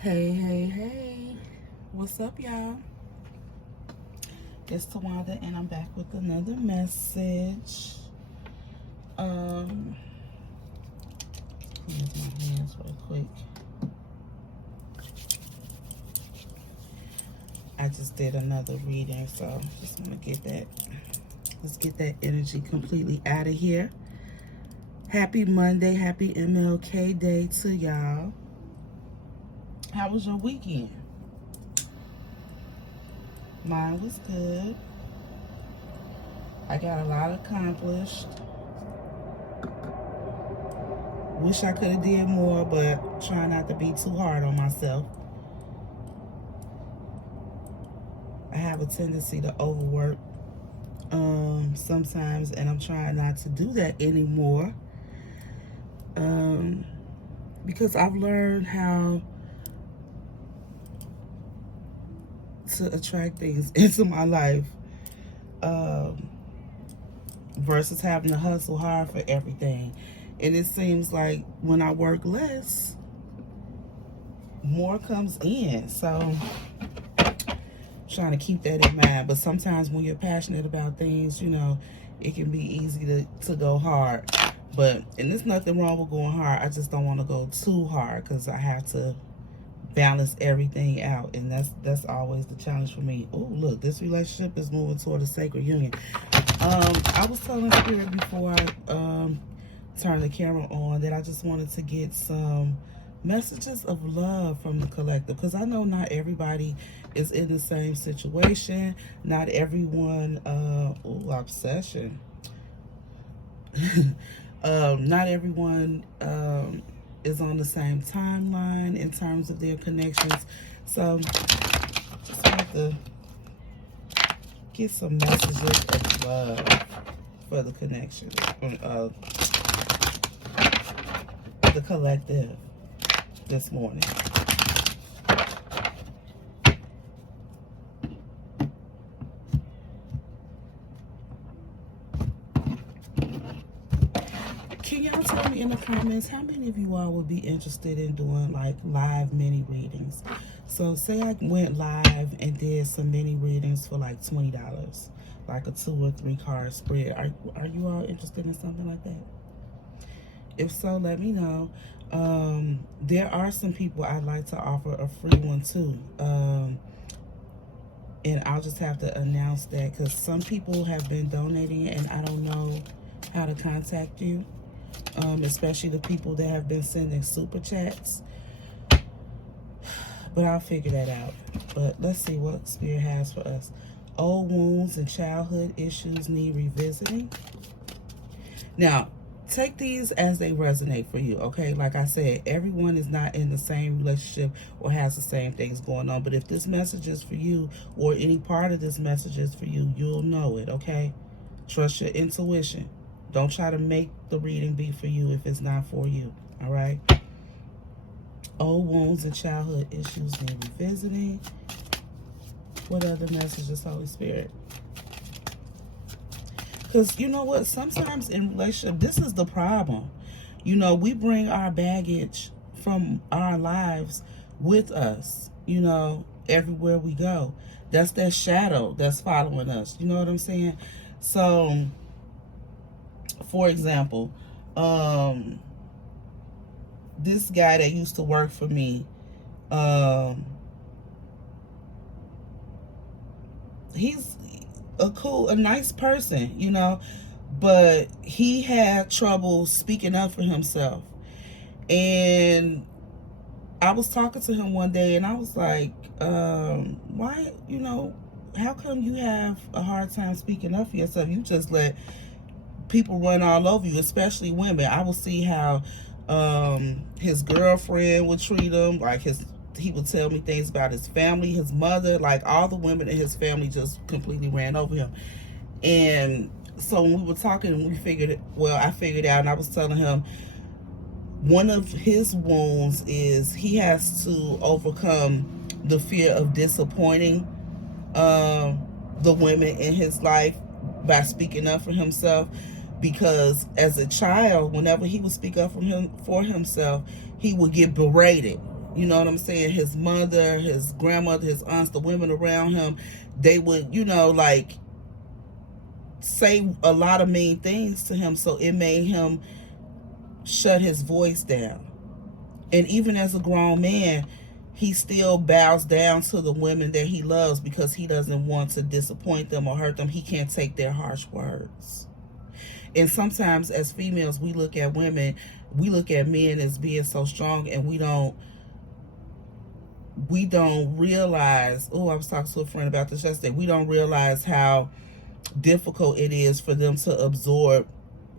Hey, hey, hey. What's up, y'all? It's Tawanda, and I'm back with another message. Cleanse my hands real quick. I just did another reading, so just want to get that. Let's get that energy completely out of here. Happy Monday, happy MLK Day to y'all. How was your weekend? Mine was good. I got a lot accomplished. Wish I could have did more, but try not to be too hard on myself. I have a tendency to overwork sometimes, and I'm trying not to do that anymore because I've learned how to attract things into my life versus having to hustle hard for everything. And it seems like when I work less, more comes in. So trying to keep that in mind. But sometimes when you're passionate about things, you know, it can be easy to go hard. And there's nothing wrong with going hard. I just don't want to go too hard because I have to balance everything out. And that's always the challenge for me. Oh, look, this relationship is moving toward a sacred union. I was telling Spirit before I turn the camera on that I just wanted to get some messages of love from the collective, because I know not everybody is in the same situation. Not everyone obsession not everyone is on the same timeline in terms of their connections. So just want to get some messages of love for the connection, the collective this morning. Can y'all tell me in the comments how many of you all would be interested in doing like live mini readings? So say I went live and did some mini readings for like $20, like a 2 or 3 card spread. Are you all interested in something like that? If so, let me know. There are some people I'd like to offer a free one too. And I'll just have to announce that because some people have been donating and I don't know how to contact you. Especially the people that have been sending super chats. But I'll figure that out. But let's see what Spirit has for us. Old wounds and childhood issues need revisiting. Now, take these as they resonate for you, okay? Like I said, everyone is not in the same relationship or has the same things going on. But if this message is for you or any part of this message is for you, you'll know it, okay? Trust your intuition. Don't try to make the reading be for you if it's not for you, all right? Old wounds and childhood issues need revisiting. What other messages, Holy Spirit? Because you know what? Sometimes in relationship, this is the problem. You know, we bring our baggage from our lives with us, you know, everywhere we go. That's that shadow that's following us. You know what I'm saying? So, for example, this guy that used to work for me, he's a nice person, you know, but he had trouble speaking up for himself. And I was talking to him one day and I was like, why, you know, how come you have a hard time speaking up for yourself? You just let people run all over you, especially women. I will see how his girlfriend would treat him, like he would tell me things about his family, his mother, like all the women in his family just completely ran over him. And so when we were talking, I figured out, and I was telling him one of his wounds is he has to overcome the fear of disappointing the women in his life by speaking up for himself. Because as a child, whenever he would speak up for himself, he would get berated. You know what I'm saying? His mother, his grandmother, his aunts, the women around him, they would, like, say a lot of mean things to him, so it made him shut his voice down. And even as a grown man, he still bows down to the women that he loves because he doesn't want to disappoint them or hurt them. He can't take their harsh words. And sometimes as females, we look at men as being so strong, and we don't realize, I was talking to a friend about this yesterday, we don't realize how difficult it is for them to absorb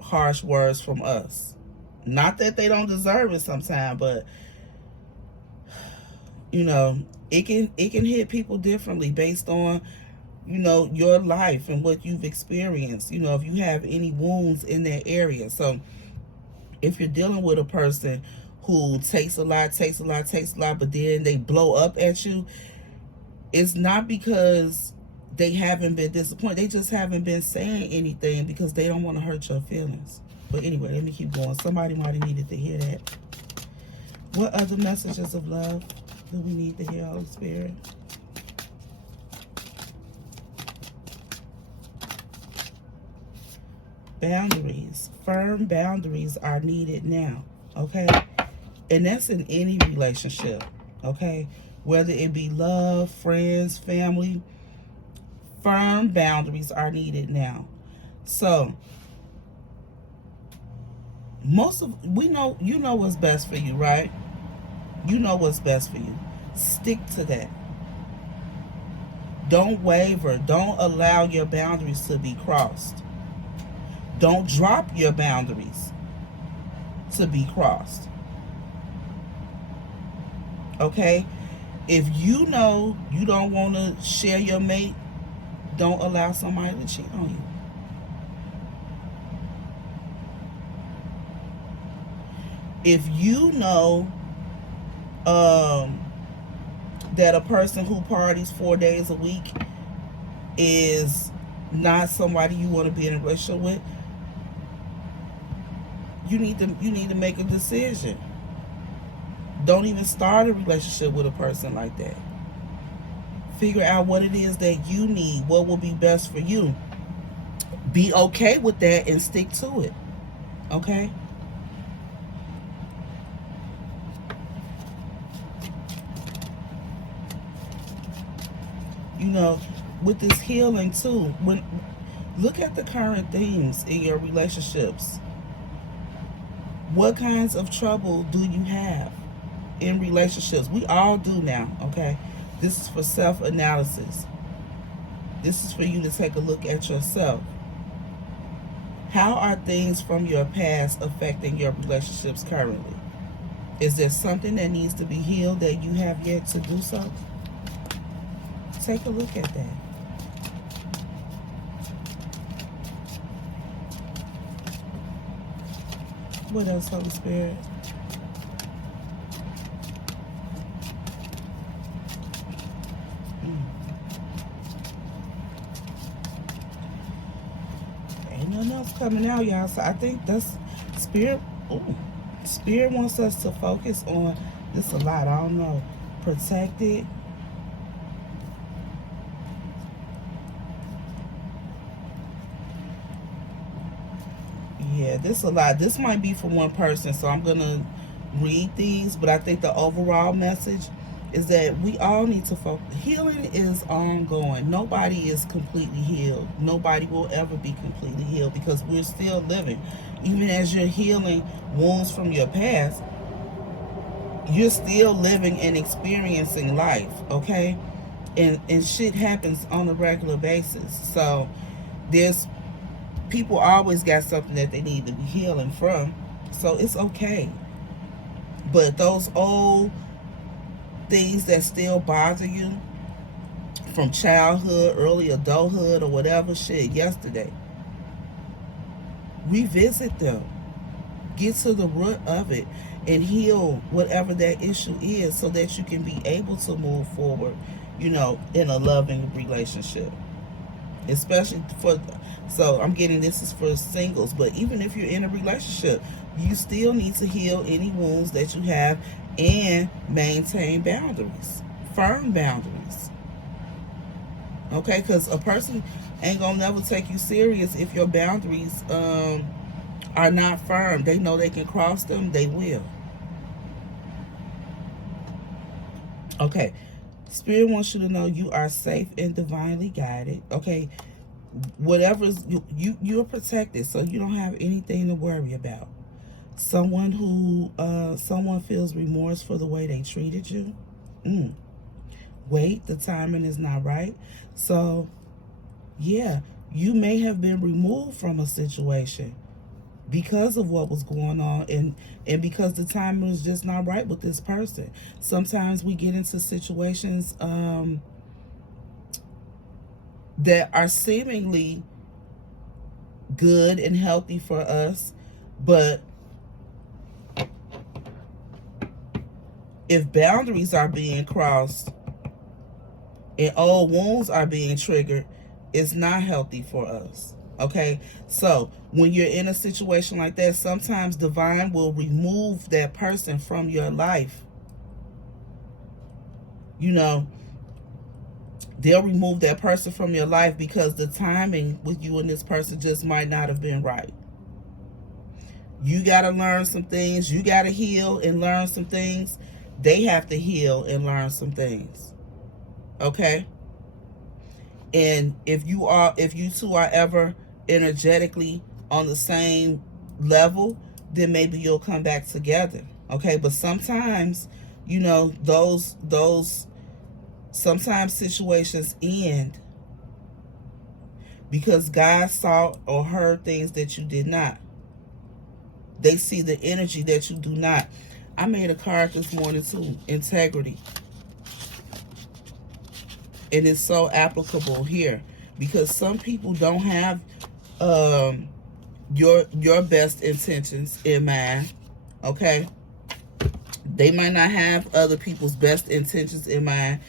harsh words from us. Not that they don't deserve it sometimes, but it can hit people differently based on your life and what you've experienced, if you have any wounds in that area. So if you're dealing with a person who takes a lot, but then they blow up at you, it's not because they haven't been disappointed. They just haven't been saying anything because they don't want to hurt your feelings. But anyway, let me keep going. Somebody might have needed to hear that. What other messages of love do we need to hear, Holy Spirit? Boundaries. Firm boundaries are needed now. Okay? And that's in any relationship. Okay? Whether it be love, friends, family, firm boundaries are needed now. So, you know what's best for you, right? You know what's best for you. Stick to that. Don't waver. Don't allow your boundaries to be crossed. Don't drop your boundaries to be crossed. Okay? If you know you don't want to share your mate, don't allow somebody to cheat on you. If you know that a person who parties 4 days a week is not somebody you want to be in a relationship with, you need to make a decision. Don't even start a relationship with a person like that. Figure out what it is that you need, what will be best for you. Be okay with that and stick to it. Okay? With this healing too, look at the current themes in your relationships. What kinds of trouble do you have in relationships? We all do now, okay? This is for self-analysis. This is for you to take a look at yourself. How are things from your past affecting your relationships currently? Is there something that needs to be healed that you have yet to do so? Take a look at that. What else, Holy Spirit? Ain't nothing else coming out, y'all. So I think that's Spirit. Spirit wants us to focus on this a lot. I don't know. Protect it. Yeah, this a lot. This might be for one person, so I'm going to read these, but I think the overall message is that we all need to focus. Healing is ongoing. Nobody is completely healed. Nobody will ever be completely healed because we're still living. Even as you're healing wounds from your past, you're still living and experiencing life, okay? And shit happens on a regular basis. So there's people always got something that they need to be healing from. So it's okay. But those old things that still bother you from childhood, early adulthood, or whatever shit yesterday, revisit them. Get to the root of it and heal whatever that issue is so that you can be able to move forward, in a loving relationship. Especially so I'm getting this is for singles, but even if you're in a relationship, you still need to heal any wounds that you have and maintain boundaries, firm boundaries. Okay, because a person ain't gonna never take you serious if your boundaries are not firm. They know they can cross them, they will. Okay, Spirit wants you to know you are safe and divinely guided. Okay, whatever's you're protected, so you don't have anything to worry about. Someone feels remorse for the way they treated you. Wait, the timing is not right. So yeah, you may have been removed from a situation because of what was going on, and because the timing was just not right with this person. Sometimes we get into situations that are seemingly good and healthy for us, but if boundaries are being crossed and old wounds are being triggered, it's not healthy for us. Okay, so when you're in a situation like that, sometimes divine will remove that person from your life. You know, they'll remove that person from your life because the timing with you and this person just might not have been right. You got to learn some things. You got to heal and learn some things. They have to heal and learn some things. Okay? And if you two are ever energetically on the same level, then maybe you'll come back together. Okay? But sometimes, those sometimes situations end because God saw or heard things that you did not. They see the energy that you do not. I made a card this morning too, integrity. And it's so applicable here because some people don't have your best intentions in mind. Okay? They might not have other people's best intentions in mind,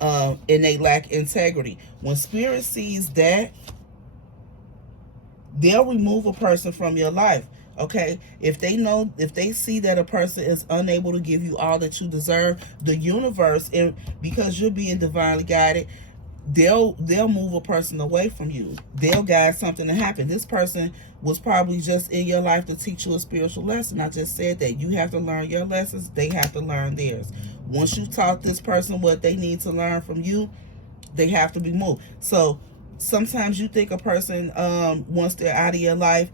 and they lack integrity. When Spirit sees that, they'll remove a person from your life. Okay, if they see that a person is unable to give you all that you deserve, the universe, and because you're being divinely guided, they'll move a person away from you. They'll guide something to happen. This person was probably just in your life to teach you a spiritual lesson. I just said that you have to learn your lessons, they have to learn theirs. Once you taught this person what they need to learn from you, they have to be moved. So sometimes you think a person, once they're out of your life,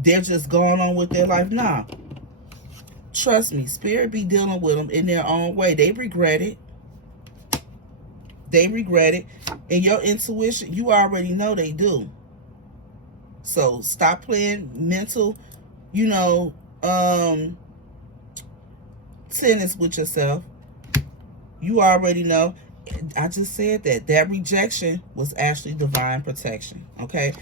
they're just going on with their life. Nah, trust me, Spirit be dealing with them in their own way. They regret it. And your intuition, you already know they do. So stop playing mental, tennis with yourself. You already know. I just said that rejection was actually divine protection. Okay,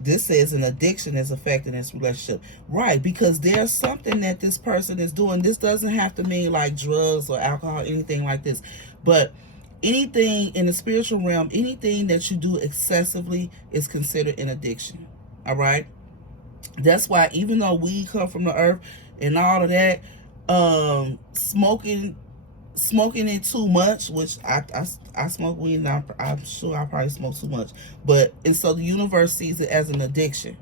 this says an addiction is affecting this relationship, right? Because there's something that this person is doing. This doesn't have to mean like drugs or alcohol, anything like this, but anything in the spiritual realm, anything that you do excessively is considered an addiction. All right, that's why even though we come from the earth and all of that, smoking it too much, which I smoke weed, and I'm sure I probably smoke too much, and so the universe sees it as an addiction.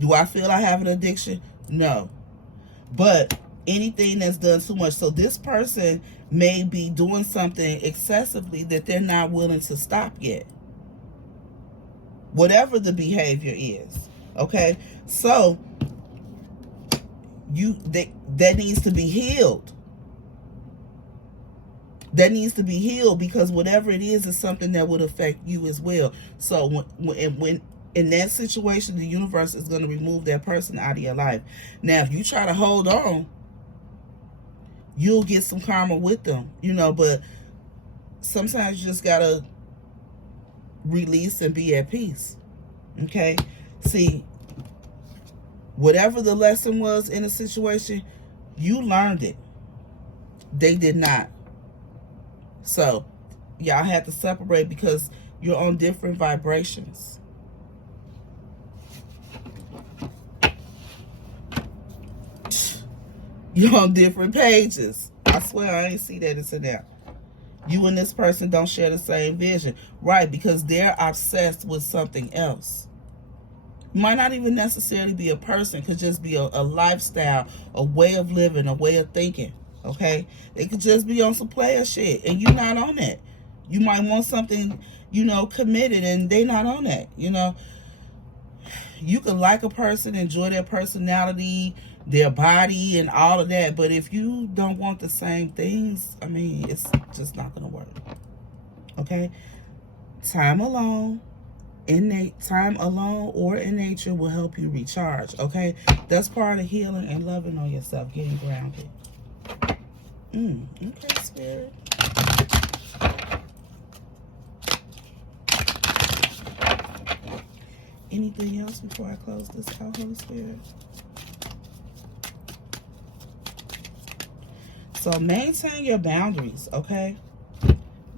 Do I feel I have an addiction? No. But anything that's done too much. So this person may be doing something excessively that they're not willing to stop yet. Whatever the behavior is. Okay? So that needs to be healed. That needs to be healed because whatever it is something that would affect you as well. So when in that situation, the universe is going to remove that person out of your life. Now, if you try to hold on, you'll get some karma with them, but sometimes you just got to release and be at peace. Okay? See, whatever the lesson was in a situation, you learned it. They did not. So, y'all have to separate because you're on different vibrations. You're on different pages. I swear I ain't see that it's in there. You and this person don't share the same vision. Right, because they're obsessed with something else. Might not even necessarily be a person. Could just be a lifestyle, a way of living, a way of thinking. Okay? They could just be on some player shit, and you're not on that. You might want something, committed, and they not on that. You can like a person, enjoy their personality, their body, and all of that, but if you don't want the same things, it's just not gonna work. Okay? Time alone or in nature will help you recharge. Okay? That's part of healing and loving on yourself, getting grounded. Okay, Spirit. Anything else before I close this out, Holy Spirit? So maintain your boundaries, okay?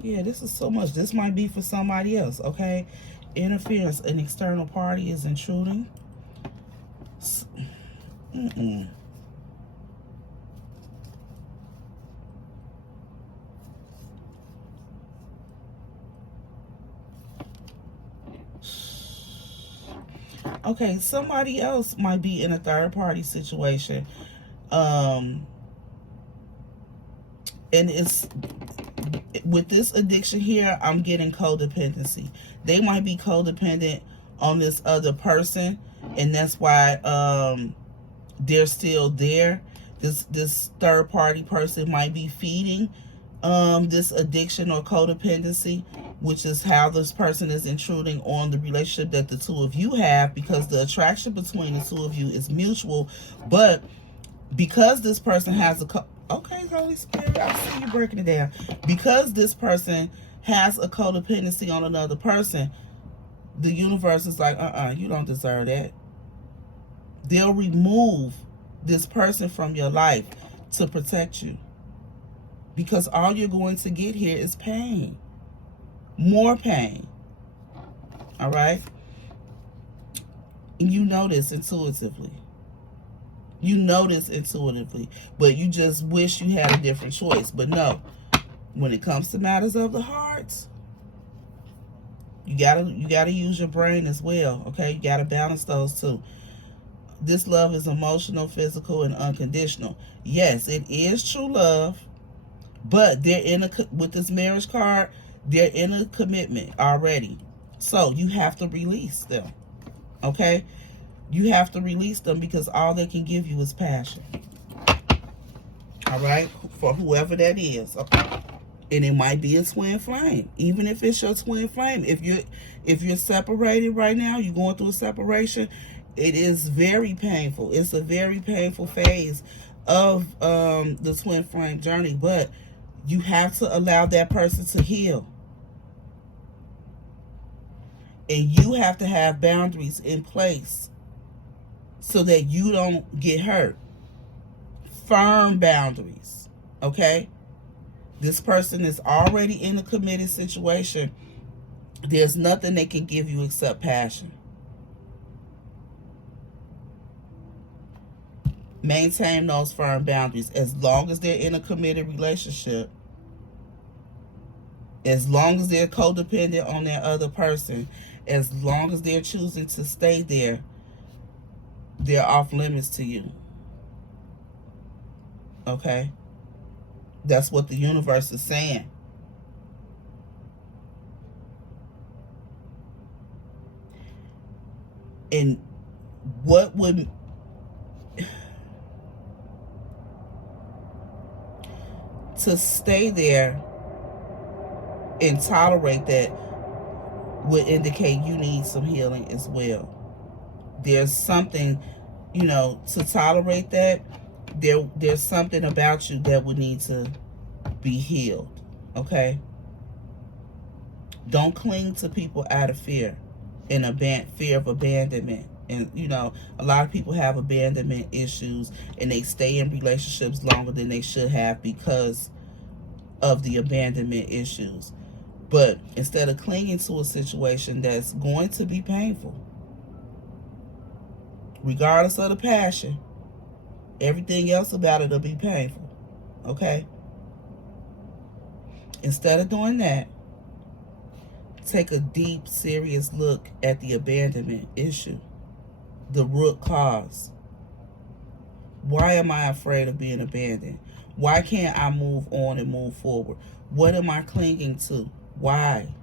Yeah, this is so much. This might be for somebody else, okay? Interference, an external party is intruding. Okay, somebody else might be in a third party situation. And it's with this addiction here, I'm getting codependency. They might be codependent on this other person, and that's why they're still there. This third party person might be feeding this addiction or codependency, which is how this person is intruding on the relationship that the two of you have, because the attraction between the two of you is mutual. But because this person has okay, Holy Spirit, I see you breaking it down. Because this person has a codependency on another person, the universe is like, you don't deserve that. They'll remove this person from your life to protect you, because all you're going to get here is pain. More pain. All right? And you know this intuitively. But you just wish you had a different choice. But no, when it comes to matters of the heart, you gotta use your brain as well. Okay, you gotta balance those two. This love is emotional, physical, and unconditional. Yes, it is true love, but they're with this marriage card, they're in a commitment already. So you have to release them. Okay? You have to release them, because all they can give you is passion. All right? For whoever that is. Okay? And it might be a twin flame. Even if it's your twin flame. If you're separated right now, you're going through a separation, it is very painful. It's a very painful phase of the twin flame journey. But you have to allow that person to heal. And you have to have boundaries in place so that you don't get hurt. Firm boundaries. Okay? This person is already in a committed situation. There's nothing they can give you except passion. Maintain those firm boundaries. As long as they're in a committed relationship, as long as they're codependent on their other person, as long as they're choosing to stay there, they're off limits to you. Okay? That's what the universe is saying. And what would... to stay there and tolerate that would indicate you need some healing as well. There's something, to tolerate that, there's something about you that would need to be healed. Okay? Don't cling to people out of fear and fear of abandonment. And, a lot of people have abandonment issues, and they stay in relationships longer than they should have because of the abandonment issues. But instead of clinging to a situation that's going to be painful, regardless of the passion, Everything else about it will be painful. Okay? Instead of doing that, take a deep, serious look at the abandonment issue, the root cause. Why am I afraid of being abandoned? Why can't I move on and move forward? What am I clinging to? Why?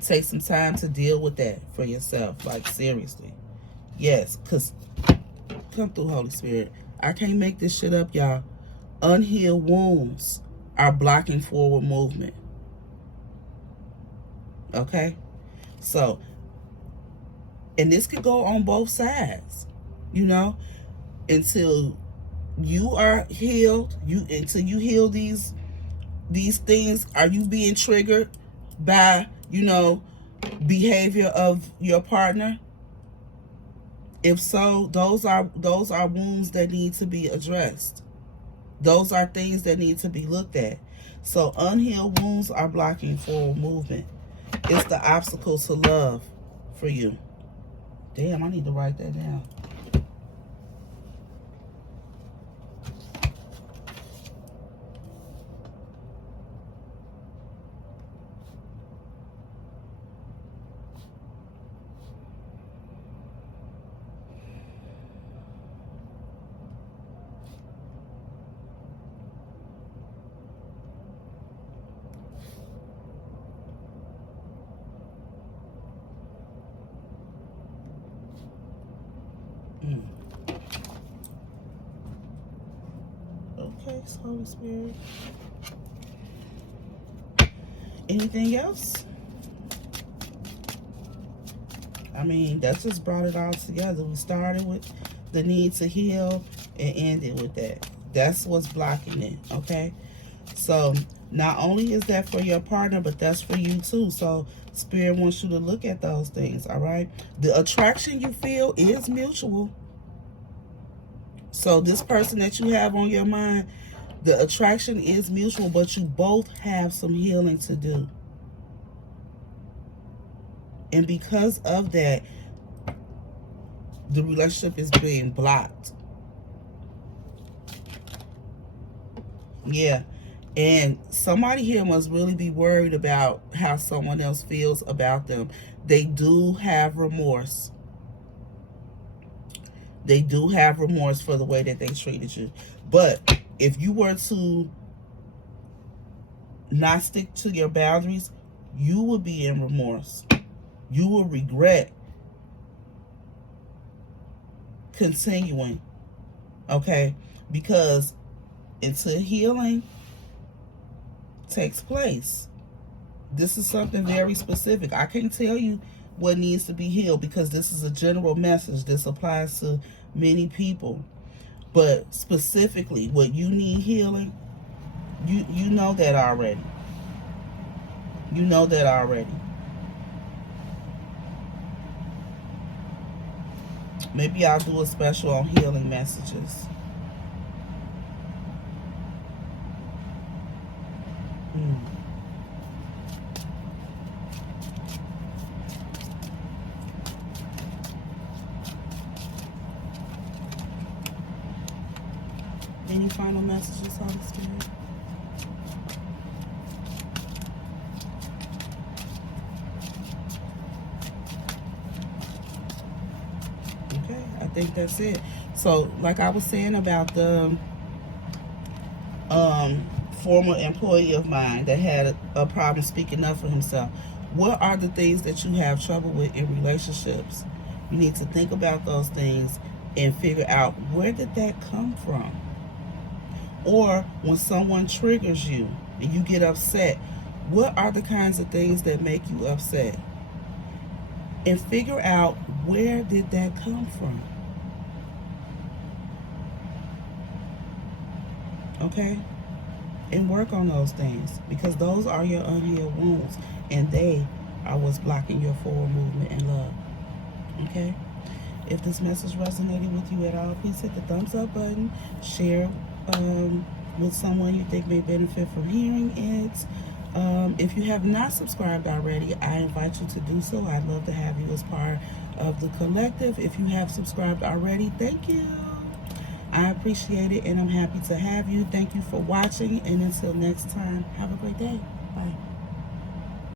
Take some time to deal with that for yourself, like seriously. Yes, because, come through, Holy Spirit. I can't make this shit up, y'all. Unhealed wounds are blocking forward movement. Okay? So, and this could go on both sides, you know, until you are healed, until you heal these things. Are you being triggered by, behavior of your partner? If so, those are wounds that need to be addressed. Those are things that need to be looked at. So unhealed wounds are blocking forward movement. It's the obstacle to love for you. Damn, I need to write that down. Okay, Holy Spirit. Anything else? I mean, that just brought it all together. We started with the need to heal and ended with that. That's what's blocking it, okay? So not only is that for your partner, but that's for you too. So Spirit wants you to look at those things, all right? The attraction you feel is mutual. So this person that you have on your mind, the attraction is mutual, but you both have some healing to do. And because of that, the relationship is being blocked. Yeah. And somebody here must really be worried about how someone else feels about them. They do have remorse. They do have remorse for the way that they treated you. But if you were to not stick to your boundaries, you would be in remorse. You will regret continuing, okay? Because until healing takes place, this is something very specific. I can't tell you what needs to be healed because this is a general message. This applies to many people. But specifically, what you need healing, you know that already. You know that already. Maybe I'll do a special on healing messages. Any final messages, Holy Spirit? Okay, I think that's it. So, like I was saying about the former employee of mine that had a problem speaking up for himself, what are the things that you have trouble with in relationships? You need to think about those things and figure out, where did that come from? Or when someone triggers you and you get upset, what are the kinds of things that make you upset? And figure out, where did that come from? Okay? And work on those things, because those are your unhealed wounds, and they are what's blocking your forward movement and love. Okay? If this message resonated with you at all, please hit the thumbs up button. Share with someone you think may benefit from hearing it. If you have not subscribed already, I invite you to do so. I'd love to have you as part of the collective. If you have subscribed already, thank you. I appreciate it, and I'm happy to have you. Thank you for watching, and until next time, have a great day. Bye.